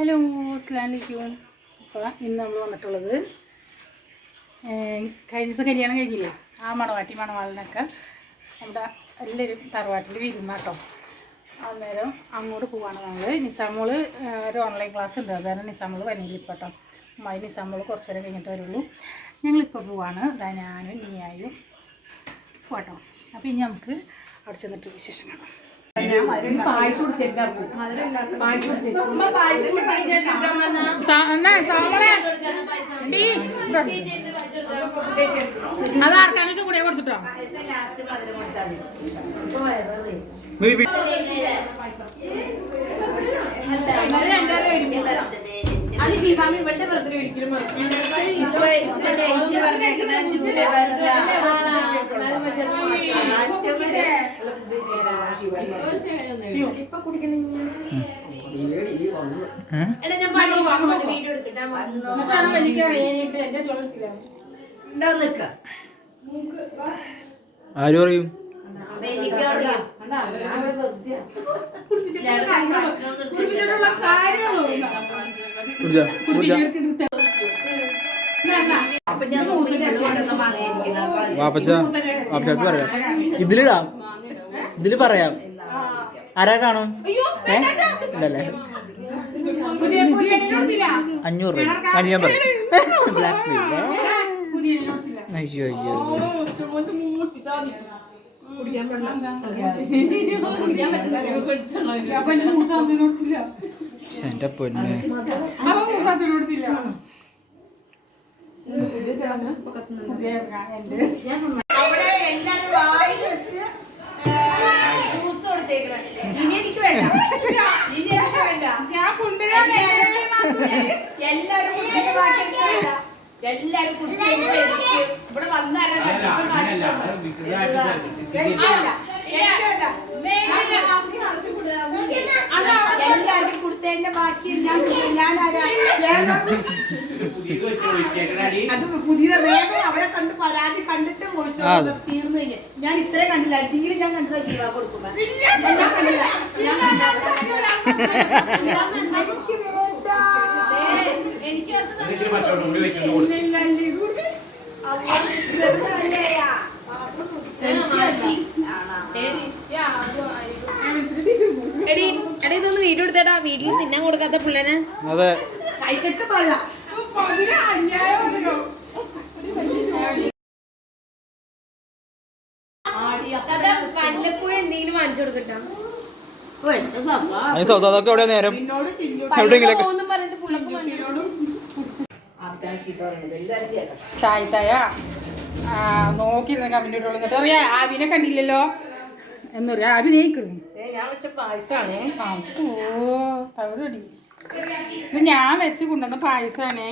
Hello അസ്സലാമലൈക്കും. അപ്പോൾ ഇന്ന് നമ്മൾ വന്നിട്ടുള്ളത് കഴിഞ്ഞ ദിവസം കല്യാണം കഴിഞ്ഞില്ലേ, ആ മണവാളിനൊക്കെ നമ്മുടെ എല്ലാവരും തറവാട്ടിൽ വിരുന്നാട്ടോ. അന്നേരം അങ്ങോട്ട് പോവാണ് ഞങ്ങൾ. നിസാമോള് ഒരു ഓൺലൈൻ ക്ലാസ് ഉണ്ട്, അതാണ് നിസാമോള് വന്നിരിക്കട്ടോ. അമ്മായി നിസാമോള് കുറച്ച് നേരം കഴിഞ്ഞിട്ട് വരുള്ളൂ. ഞങ്ങളിപ്പോൾ പോവാണ്. അതാ ഞാനും നീയായും പോട്ടോ. അപ്പോൾ ഇനി നമുക്ക് അവിടെ ചെന്നിട്ട് വിശേഷം കാണാം. അതാർക്കാണ് കൂടെ കൊടുത്തിട്ടോ? അത് ശിവാമി ഇവളുടെ ബർത്ത്ഡേ ഒരിക്കലും ആരും അറിയും. പറയാം, ഇതില് പറയാം. ആരാ കാണും? ഇല്ലല്ലേ, 500 രൂപ ഞാൻ പറയാം. ബ്ലാക്ക് അയ്യോ അയ്യോ എന്റെ പൊന്നെ. എല്ലാരും ഇവിടെ വന്നാലും എല്ലാരും കൊടുത്തതിന്റെ ബാക്കി അത് പുതിയ വേഗം അവിടെ കണ്ട് പരാതി കണ്ടിട്ട് തീർന്നു കഴിഞ്ഞു. ഞാൻ ഇത്രയും കണ്ടില്ല, തീരെ ഞാൻ കണ്ടതാ ശിവ കൊടുക്കുമ്പോ. എനിക്ക് ഇതൊന്ന് വീഡിയോ എടുത്തേടാ, വീട്ടിൽ തിന്നാൻ കൊടുക്കാത്ത പിള്ളേനെ. അതെ, വല്ലപ്പോഴും എന്തെങ്കിലും വാങ്ങിച്ചു കൊടുക്കട്ടാ. സൗദാതൊക്കെ എവിടെയാ നേരം? എവിടെയെങ്കിലും സായിത്തായ നോക്കിയിരുന്ന കമന്റിട്ടുള്ളൂ. എന്നിട്ട് അറിയാ ആബിനെ കണ്ടില്ലല്ലോ എന്നറിയാ. ആബി നീക്കണം. തവിടടി, ഇത് ഞാൻ വെച്ച് കൊണ്ടുവന്ന പായസാണേ.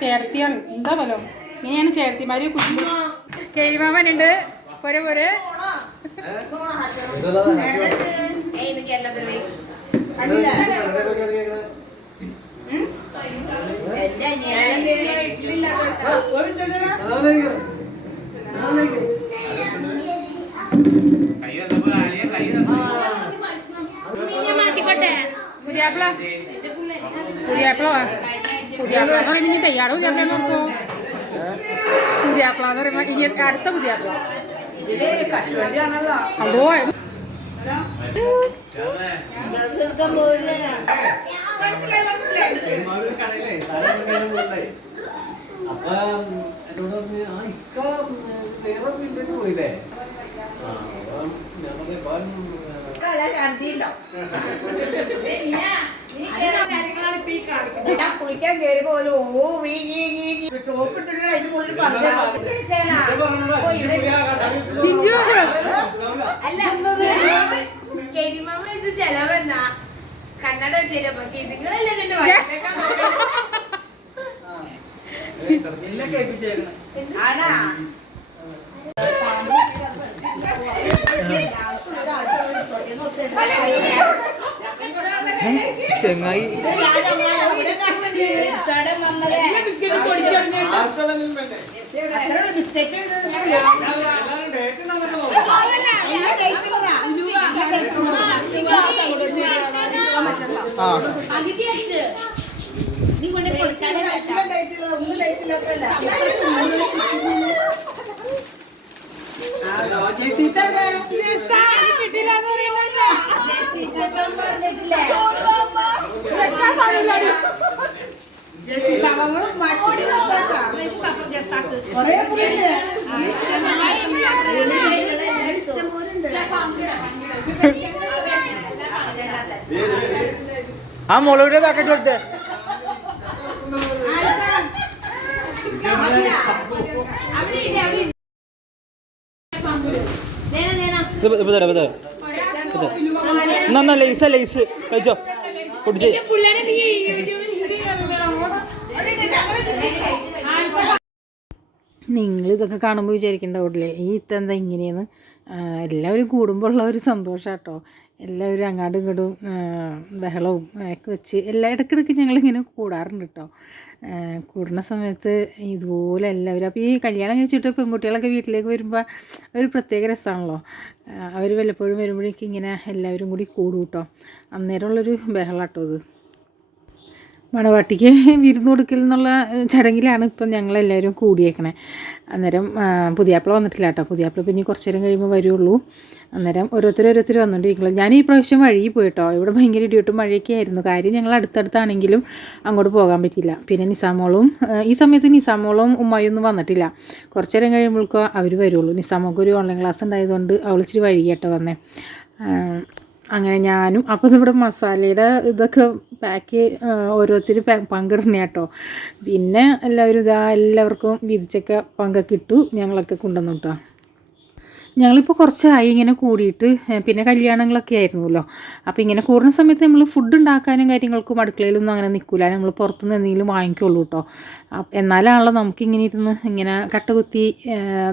ചേർത്തിയാണ്. എന്താ ഫലം? ഇങ്ങനെയാണ് ചേർത്തിമാര് കുഞ്ഞു. കേരിമാമനുണ്ട് പോരെ പോരെ. പുതിയാപ്ല ഇനി തയ്യാറ് പുതിയാപ്ല നോക്കോ. പുതിയാപ്ല എന്ന് പറയുമ്പോ ഇനി അടുത്ത പുതിയാപ്ല. അതോ കുളിക്കാൻ കയറി പോലും ടോപ്പ് എടുത്തിട്ട് അതിന്റെ മുകളിൽ പറഞ്ഞു. ചെലവെന്നാ കന്നഡ വെച്ചില്ല, പക്ഷെ നിങ്ങളല്ലേ എന്റെ ആടാ ചെങ്ങായി മിസ്റ്റേക്ക് നീ കൊണ്ട് കൊടുക്കാനേ ആ മുളകുടെ പാക്കറ്റ് കൊടുത്തേ. എന്നാ ലേസ് ലേസ് കഴിച്ചോ കുടിച്ചേ. നിങ്ങളിതൊക്കെ കാണുമ്പോൾ വിചാരിക്കേണ്ടാവില്ലേ ഈ ഇതെന്താ ഇങ്ങനെയെന്ന്. എല്ലാവരും കൂടുമ്പോൾ ഉള്ള ഒരു സന്തോഷം കേട്ടോ. എല്ലാവരും അങ്ങോട്ടും ഇങ്ങോട്ടും ബഹളവും ഒക്കെ വെച്ച് ഇടയ്ക്കിടയ്ക്ക് ഞങ്ങളിങ്ങനെ കൂടാറുണ്ട് കേട്ടോ. കൂടുന്ന സമയത്ത് ഇതുപോലെ എല്ലാവരും അപ്പോൾ ഈ കല്യാണം കഴിച്ചിട്ട് പെൺകുട്ടികളൊക്കെ വീട്ടിലേക്ക് വരുമ്പോൾ ഒരു പ്രത്യേക രസമാണല്ലോ. അവർ വല്ലപ്പോഴും വരുമ്പോഴേക്കും ഇങ്ങനെ എല്ലാവരും കൂടി കൂടും കേട്ടോ. അന്നേരമുള്ളൊരു ബഹളം കേട്ടോ ഇത്. മണവാട്ടിക്ക് വിരുന്ന് കൊടുക്കൽ എന്നുള്ള ചടങ്ങിലാണ് ഇപ്പം ഞങ്ങളെല്ലാവരും കൂടിയേക്കണേ. അന്നേരം പുതിയാപ്പിള വന്നിട്ടില്ല കേട്ടോ. പുതിയാപ്പിള പിന്നെ കുറച്ച് നേരം കഴിയുമ്പോൾ വരുള്ളൂ. അന്നേരം ഓരോരുത്തർ വന്നുകൊണ്ടിരിക്കുള്ളൂ. ഞാൻ ഈ പ്രാവശ്യം വഴിയിൽ പോയിട്ടോ. ഇവിടെ ഭയങ്കര ഇടിയോട്ടും മഴയൊക്കെ ആയിരുന്നു. കാര്യം ഞങ്ങൾ അടുത്തടുത്താണെങ്കിലും അങ്ങോട്ട് പോകാൻ പറ്റില്ല. പിന്നെ നിസാമോളും ഈ സമയത്ത് നിസാമോളും ഉമ്മയൊന്നും വന്നിട്ടില്ല. കുറച്ച് നേരം കഴിയുമ്പോഴേക്കും അവർ വരുള്ളൂ. നിസാമോൾക്ക് ഒരു ഓൺലൈൻ ക്ലാസ് ഉണ്ടായതുകൊണ്ട് അവൾ ഇച്ചിരി വഴിയാട്ടോ വന്നേ. അങ്ങനെ ഞാനും അപ്പോൾ ഇവിടെ മസാലയുടെ ഇതൊക്കെ പാക്ക് ഓരോരുത്തർ പങ്കിടണ കേട്ടോ. പിന്നെ എല്ലാവരും എല്ലാവർക്കും വിരിച്ചൊക്കെ പങ്കൊക്കെ ഇട്ടു. ഞങ്ങളൊക്കെ കൊണ്ടുവന്നു കേട്ടോ. ഞങ്ങളിപ്പോൾ കുറച്ചായി ഇങ്ങനെ കൂടിയിട്ട്. പിന്നെ കല്യാണങ്ങളൊക്കെ ആയിരുന്നല്ലോ. അപ്പോൾ ഇങ്ങനെ കൂടുന്ന സമയത്ത് നമ്മൾ ഫുഡ് ഉണ്ടാക്കാനും കാര്യങ്ങൾക്കും അടുക്കളയിലൊന്നും അങ്ങനെ നിൽക്കില്ല. നമ്മൾ പുറത്തുനിന്ന് എന്തെങ്കിലും വാങ്ങിക്കുള്ളൂ കേട്ടോ. എന്നാലാണല്ലോ നമുക്കിങ്ങനെ ഇരുന്ന് ഇങ്ങനെ കട്ടുകുത്തി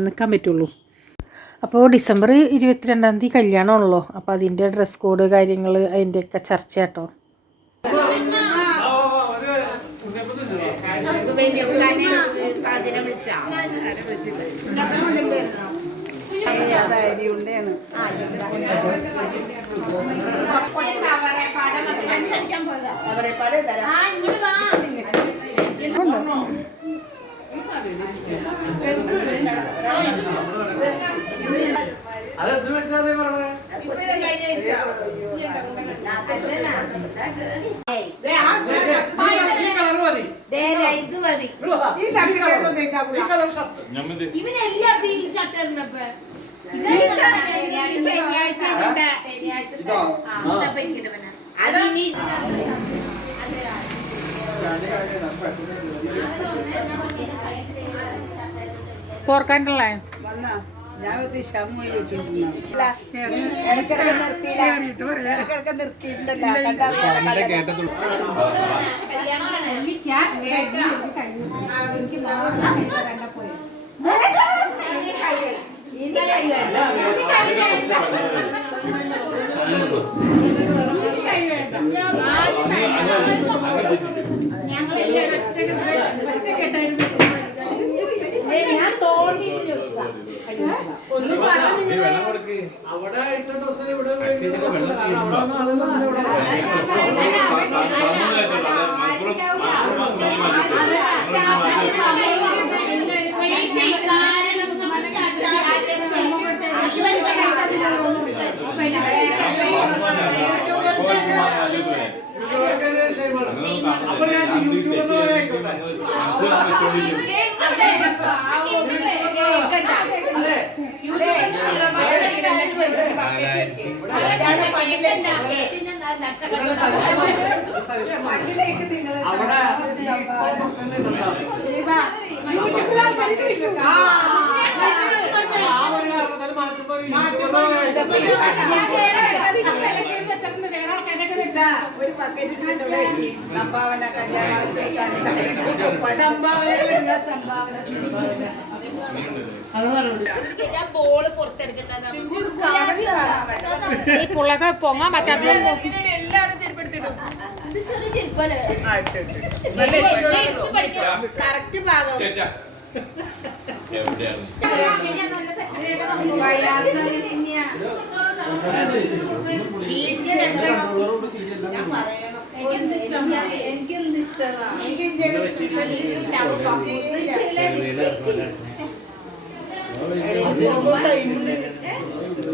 നിൽക്കാൻ പറ്റുള്ളൂ. അപ്പോൾ ഡിസംബർ 22-ാം തീയതി കല്യാണമാണല്ലോ. അപ്പോൾ അതിൻ്റെ ഡ്രസ് കോഡ് കാര്യങ്ങൾ അതിൻ്റെയൊക്കെ ചർച്ച കേട്ടോ. പോർക്കാണ്ടല്ലേ ഞാൻ തോന്നി ഒന്നും അവിടെ ഇട്ട ഡ്രസ്സിൽ ഇവിടെ അപ്പൊ ഞാൻ യൂട്യൂബ് ഒരു പക്കറ്റിട്ടുള്ള സംഭാവന പുള്ളൊക്കെ പൊങ്ങാൻ പറ്റാത്ത എല്ലാരും ചെരുപ്പെടുത്തിടും കറക്റ്റ് ഭാഗം ഞാൻ പറയണം. എനിക്ക് എന്ത് ഇഷ്ടമാണ് എനിക്ക് ഇഞ്ചിയുടെ ഇഷ്ടം. വീട്ടിൽ ഷവർ പക്കയില്ല.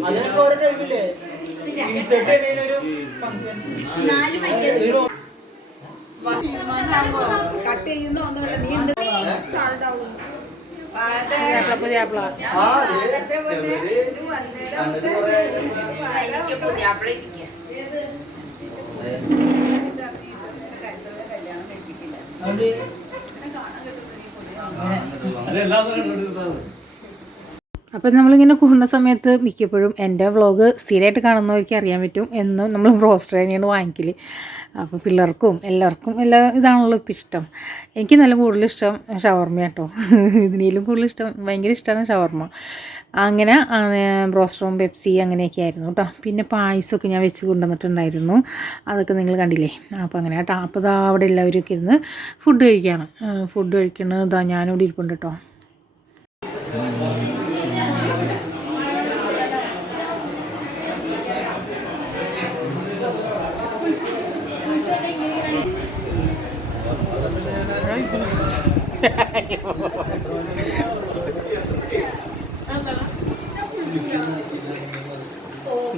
അതിനൊക്കെ ഓരോ ടൈമില്ലേ ഇൻസെർട്ട് ചെയ്യുന്നതിനൊരു ഫംഗ്ഷൻ കട്ട് ചെയ്യുന്നോ ഒന്നുമില്ല. നീണ്ട് പുതിയാപ്പിള അപ്പം നമ്മളിങ്ങനെ കൂടുന്ന സമയത്ത് മിക്കപ്പോഴും എൻ്റെ വ്ളോഗ് സ്ഥിരമായിട്ട് കാണുന്നവർക്ക് അറിയാൻ പറ്റും എന്നും നമ്മൾ ബ്രോസ്റ്റർ തന്നെയാണ് വാങ്ങിക്കൽ. അപ്പോൾ പിള്ളേർക്കും എല്ലാവർക്കും എല്ലാ ഇതാണല്ലോ ഇപ്പം ഇഷ്ടം. എനിക്ക് നല്ല കൂടുതൽ ഇഷ്ടം ഷവർമ്മ കേട്ടോ. ഇതിനേലും കൂടുതൽ ഇഷ്ടം ഭയങ്കര ഇഷ്ടമാണ് ഷവർമ്മ. അങ്ങനെ ബ്രോസ്റ്ററും പെപ്സി അങ്ങനെയൊക്കെ ആയിരുന്നു കേട്ടോ. പിന്നെ പായസമൊക്കെ ഞാൻ വെച്ച് കൊണ്ടുവന്നിട്ടുണ്ടായിരുന്നു, അതൊക്കെ നിങ്ങൾ കണ്ടില്ലേ. അപ്പോൾ അങ്ങനെ കേട്ടോ. അപ്പോൾ ഇതാ അവിടെ എല്ലാവരും ഇരുന്ന് ഫുഡ് കഴിക്കുകയാണ്. ഫുഡ് കഴിക്കുന്നത് ഇതാ ഞാനിവിടെ ഇരിപ്പുണ്ട് കേട്ടോ.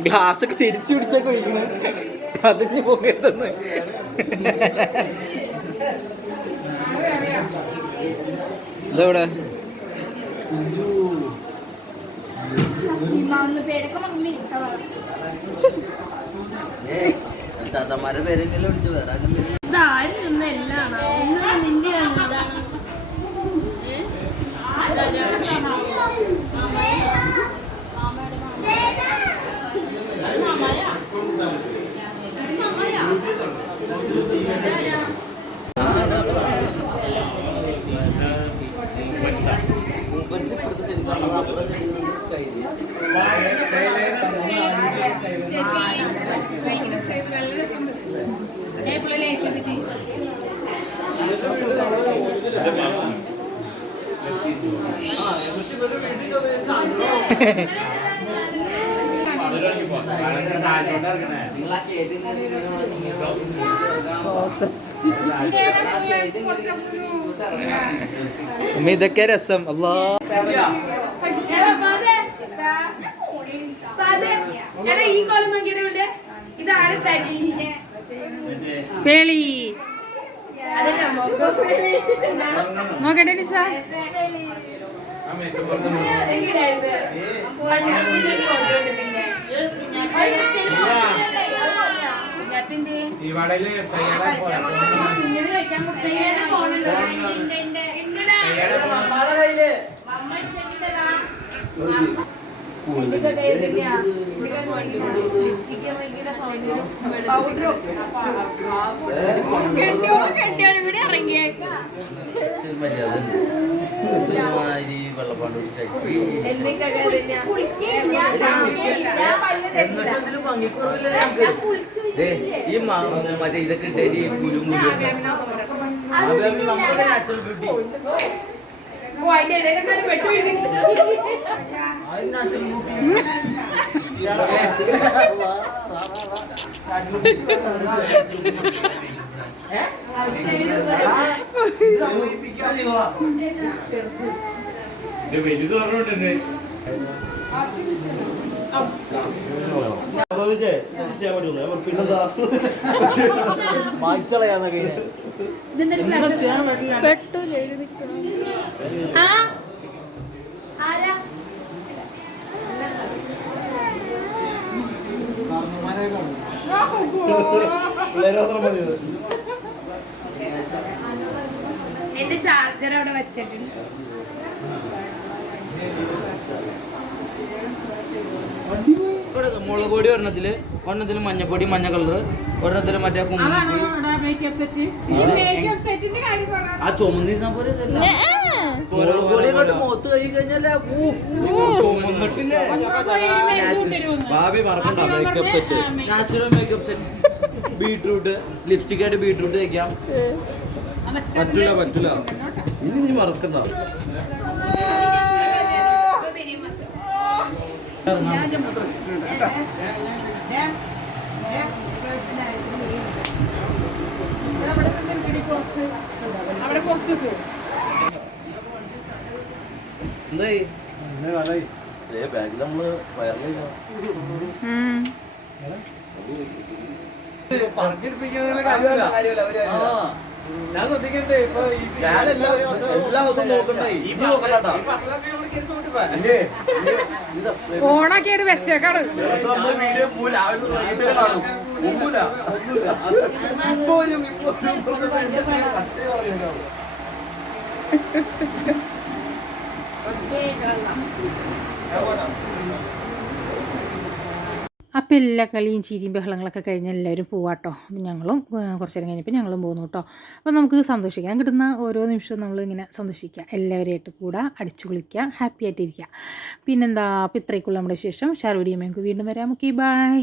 ഗ്ലാസ് ഒക്കെ തിരിച്ചു പിടിച്ചൊക്കെ ഒഴിക്കുന്നു, പതിഞ്ഞു പോകരുതെന്ന്. ഇതെവിടെ താത്തമാരുടെ പേരെങ്കിലും വിളിച്ചു വേറെ ഇതാരും നിന്ന് എല്ലാം നിന്റെ ഇതൊക്കെ രസം. അല്ലാ ഈ കോലം നോക്കിയിട്ട് ഇതാണ് തരി പേളി നോക്കട്ടെ നിസ. വെള്ളപ്പാണ്ട് ഈ മറ്റേ ഇതൊക്കെ ഇട്ടേരി കുരു നാച്ചുറൽ ബ്യൂട്ടി വലുത് പറഞ്ഞോട്ടെ പിന്നെന്താ മായ്ച്ചളയാന്നൊക്കെ എന്റെ ചാർജർ അവിടെ വെച്ചിട്ടുണ്ട്. മുളക് പൊടി ഒരെണ്ണത്തില്, ഒരെണ്ണത്തില് മഞ്ഞപ്പൊടി മഞ്ഞ കളറ്, ഒരെണ്ണത്തില് മറ്റേ കുമ്പളപ്പൊടി. ആ ചുമന്നിരുന്ന പോലെ മുളക് പൊടി മുഖത്ത് കഴുകി കഴിഞ്ഞാലേ ചുമന്നിട്ടില്ലേ. ഭാവി മറക്കണ്ട makeup set, natural makeup set. Beetroot lipstick ആയിട്ട് ബീട്രൂട്ട് തേക്കാം. പറ്റില്ല ഇനി നീ മറക്കണ്ട. അവിടെ പുറത്തേക്ക് എന്തായി ബാഗിൽ നമ്മള് വയറിലില്ല ഞാൻ ശ്രദ്ധിക്കണ്ടേ ഇപ്പൊ എല്ലാ ദിവസവും നോക്കണ്ടേ ഇനി നോക്കണ്ടാ ഓണാക്കിയായിട്ട് വെച്ചേക്കാണ് അപ്പോൾ എല്ലാ കളിയും ചിരിയും ബഹളങ്ങളൊക്കെ കഴിഞ്ഞ് എല്ലാവരും പോവാട്ടോ. അപ്പം ഞങ്ങളും കുറച്ച് നേരം കഴിഞ്ഞപ്പോൾ ഞങ്ങളും പോകുന്നു കേട്ടോ. അപ്പോൾ നമുക്ക് സന്തോഷിക്കാൻ കിട്ടുന്ന ഓരോ നിമിഷവും നമ്മളിങ്ങനെ സന്തോഷിക്കുക, എല്ലാവരുമായിട്ട് കൂടെ അടിച്ചു കുളിക്കുക, ഹാപ്പി ആയിട്ടിരിക്കുക. പിന്നെന്താ, അപ്പോൾ ഇത്രയ്ക്കുള്ള നമ്മുടെ വിശേഷം. ഷാർ വീഡിയോ നമുക്ക് വീണ്ടും വരാം. Okay, by.